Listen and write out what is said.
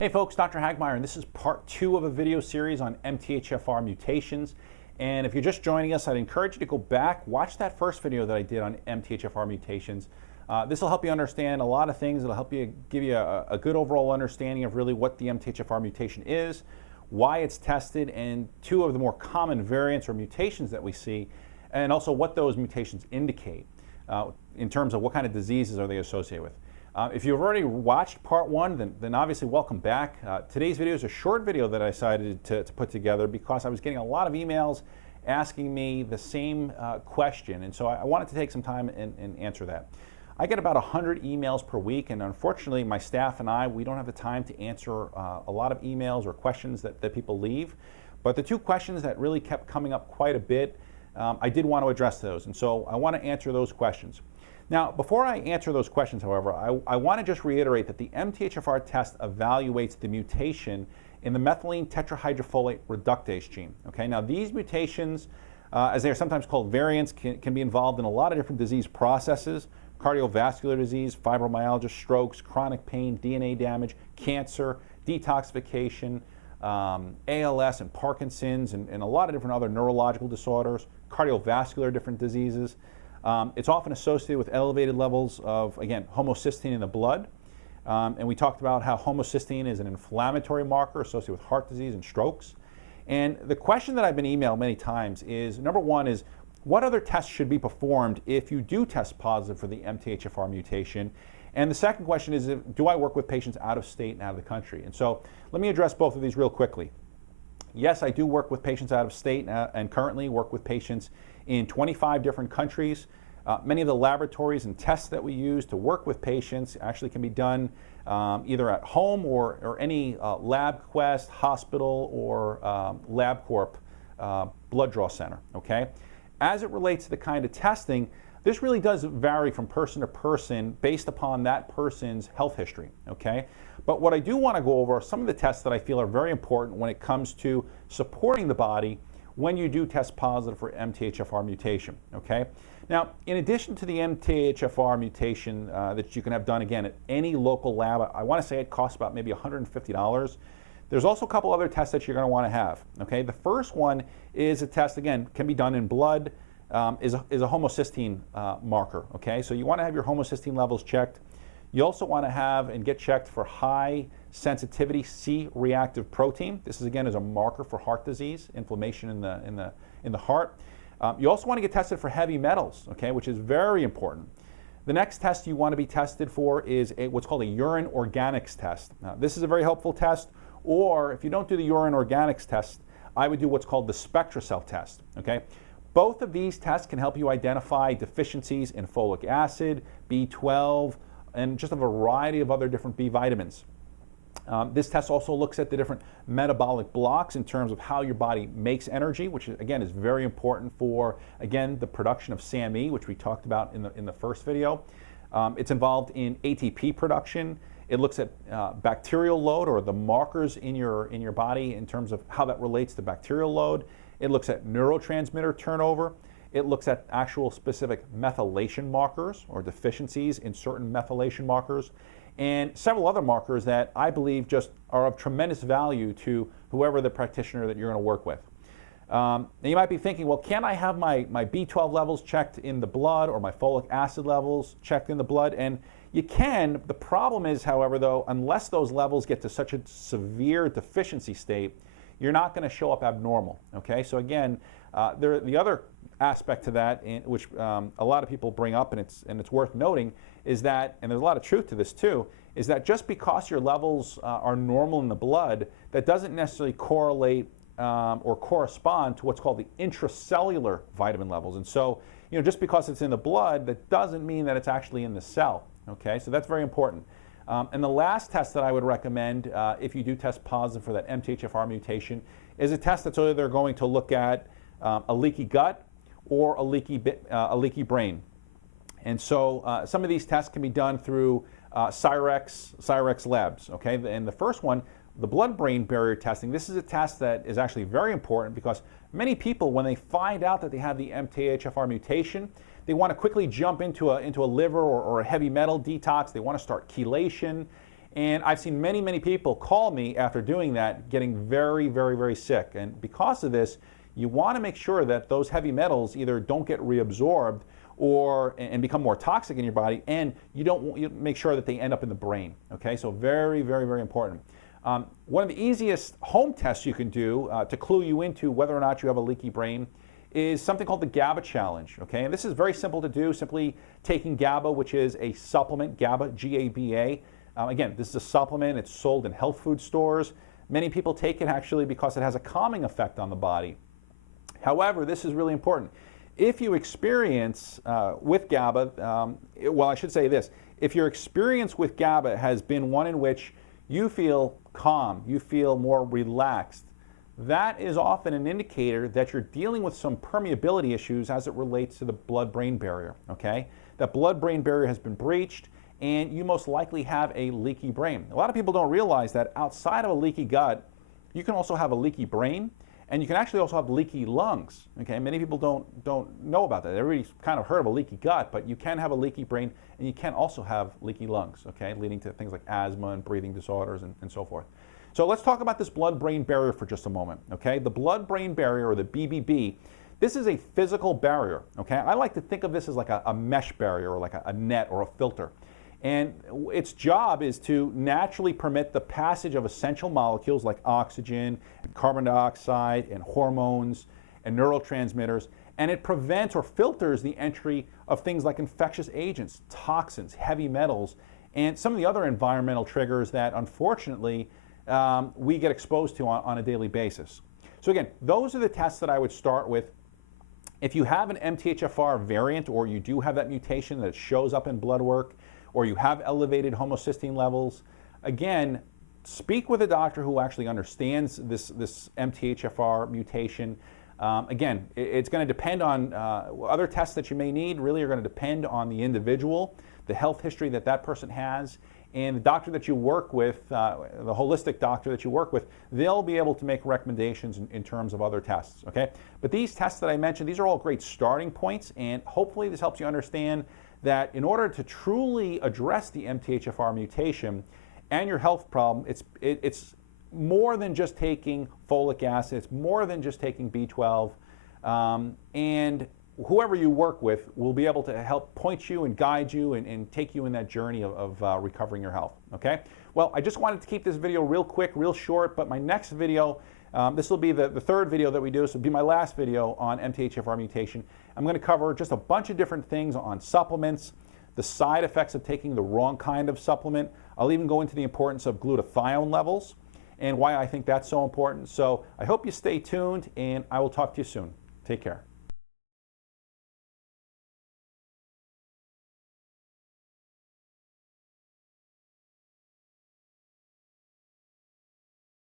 Hey folks, Dr. Hagmeyer, and this is part 2 of a video series on MTHFR mutations. And if you're just joining us, I'd encourage you to go back, watch that first video that I did on MTHFR mutations. This will help you understand a lot of things. It'll help you give you a good overall understanding of really what the MTHFR mutation is, why it's tested, and 2 of the more common variants or mutations that we see, and also what those mutations indicate in terms of what kind of diseases are they associated with. If you've already watched part 1, then obviously welcome back. Today's video is a short video that I decided to put together because I was getting a lot of emails asking me the same question, and so I wanted to take some time and answer that. I get about 100 emails per week, and unfortunately my staff and we don't have the time to answer a lot of emails or questions that people leave. But the 2 questions that really kept coming up quite a bit, I did want to address those, and so I want to answer those questions. Now, before I answer those questions, however, I want to just reiterate that the MTHFR test evaluates the mutation in the methylene tetrahydrofolate reductase gene. Okay, now these mutations, as they are sometimes called variants, can be involved in a lot of different disease processes: cardiovascular disease, fibromyalgia, strokes, chronic pain, DNA damage, cancer, detoxification, ALS and Parkinson's, and a lot of different other neurological disorders, cardiovascular different diseases. It's often associated with elevated levels of, again, homocysteine in the blood. And we talked about how homocysteine is an inflammatory marker associated with heart disease and strokes. And the question that I've been emailed many times is, number 1 is, what other tests should be performed if you do test positive for the MTHFR mutation? And the second question is, do I work with patients out of state and out of the country? And so let me address both of these real quickly. Yes, I do work with patients out of state and currently work with patients in 25 different countries. Many of the laboratories and tests that we use to work with patients actually can be done either at home or any LabQuest, hospital, or LabCorp blood draw center. Okay? As it relates to the kind of testing, this really does vary from person to person based upon that person's health history. Okay? But what I do want to go over are some of the tests that I feel are very important when it comes to supporting the body when you do test positive for MTHFR mutation. Okay? Now, in addition to the MTHFR mutation that you can have done, again, at any local lab, I want to say it costs about maybe $150. There's also a couple other tests that you're going to want to have. Okay? The first one is a test, again, can be done in blood, is a homocysteine marker. Okay? So you want to have your homocysteine levels checked. You also want to have and get checked for high sensitivity C-reactive protein. This is, again, is a marker for heart disease, inflammation in the heart. You also want to get tested for heavy metals, okay, which is very important. The next test you want to be tested for is what's called a urine organics test. Now, this is a very helpful test, or if you don't do the urine organics test, I would do what's called the SpectraCell test. Okay? Both of these tests can help you identify deficiencies in folic acid, B12, and just a variety of other different B vitamins. This test also looks at the different metabolic blocks in terms of how your body makes energy, which again is very important for, again, the production of SAMe, which we talked about in the first video. It's involved in ATP production. It looks at bacterial load, or the markers in your body in terms of how that relates to bacterial load. It looks at neurotransmitter turnover. It looks at actual specific methylation markers or deficiencies in certain methylation markers, and several other markers that I believe just are of tremendous value to whoever the practitioner that you're going to work with. Now you might be thinking, well, can I have my B12 levels checked in the blood or my folic acid levels checked in the blood? And you can. The problem is, however, though, unless those levels get to such a severe deficiency state, you're not going to show up abnormal. Okay, so again, the other aspect to that, which a lot of people bring up, and it's worth noting, is that, and there's a lot of truth to this too, is that just because your levels are normal in the blood, that doesn't necessarily correlate or correspond to what's called the intracellular vitamin levels. And so, just because it's in the blood, that doesn't mean that it's actually in the cell. Okay, so that's very important. And the last test that I would recommend if you do test positive for that MTHFR mutation is a test that's either going to look at a leaky gut or a leaky brain. And so some of these tests can be done through Cyrex labs. Okay, and the first one, the blood-brain barrier testing, this is a test that is actually very important because many people, when they find out that they have the MTHFR mutation, they want to quickly jump into a liver or a heavy metal detox. They want to start chelation. And I've seen many, many people call me after doing that, getting very, very, very sick. And because of this, you want to make sure that those heavy metals either don't get reabsorbed and become more toxic in your body, and you make sure that they end up in the brain. Okay, so very, very, very important. One of the easiest home tests you can do to clue you into whether or not you have a leaky brain is something called the GABA challenge. Okay, and this is very simple to do. Simply taking GABA, which is a supplement, GABA, G-A-B-A. Again, this is a supplement. It's sold in health food stores. Many people take it actually because it has a calming effect on the body. However, this is really important. If you experience with GABA, well, I should say this. If your experience with GABA has been one in which you feel calm, you feel more relaxed, that is often an indicator that you're dealing with some permeability issues as it relates to the blood-brain barrier, okay? That blood-brain barrier has been breached, and you most likely have a leaky brain. A lot of people don't realize that outside of a leaky gut, you can also have a leaky brain, and you can actually also have leaky lungs, okay? Many people don't know about that. Everybody's kind of heard of a leaky gut, but you can have a leaky brain, and you can also have leaky lungs, okay? Leading to things like asthma and breathing disorders and so forth. So let's talk about this blood-brain barrier for just a moment, okay? The blood-brain barrier, or the BBB, this is a physical barrier, okay? I like to think of this as like a mesh barrier, or like a net or a filter. And its job is to naturally permit the passage of essential molecules like oxygen, and carbon dioxide, and hormones, and neurotransmitters, and it prevents or filters the entry of things like infectious agents, toxins, heavy metals, and some of the other environmental triggers that unfortunately we get exposed to on a daily basis. So again, those are the tests that I would start with. If you have an MTHFR variant, or you do have that mutation that shows up in blood work, or you have elevated homocysteine levels, again, speak with a doctor who actually understands this MTHFR mutation. Again, it's going to depend on other tests that you may need. Really are going to depend on the individual, the health history that that person has, and the doctor that you work with, the holistic doctor that you work with, they'll be able to make recommendations in terms of other tests, okay? But these tests that I mentioned, these are all great starting points, and hopefully this helps you understand that in order to truly address the MTHFR mutation and your health problem, it's more than just taking folic acid, it's more than just taking B12, and whoever you work with will be able to help point you and guide you and take you in that journey of recovering your health, okay? Well, I just wanted to keep this video real quick, real short, but my next video, this will be the third video that we do. This will be my last video on MTHFR mutation. I'm going to cover just a bunch of different things on supplements, the side effects of taking the wrong kind of supplement. I'll even go into the importance of glutathione levels and why I think that's so important. So I hope you stay tuned, and I will talk to you soon. Take care.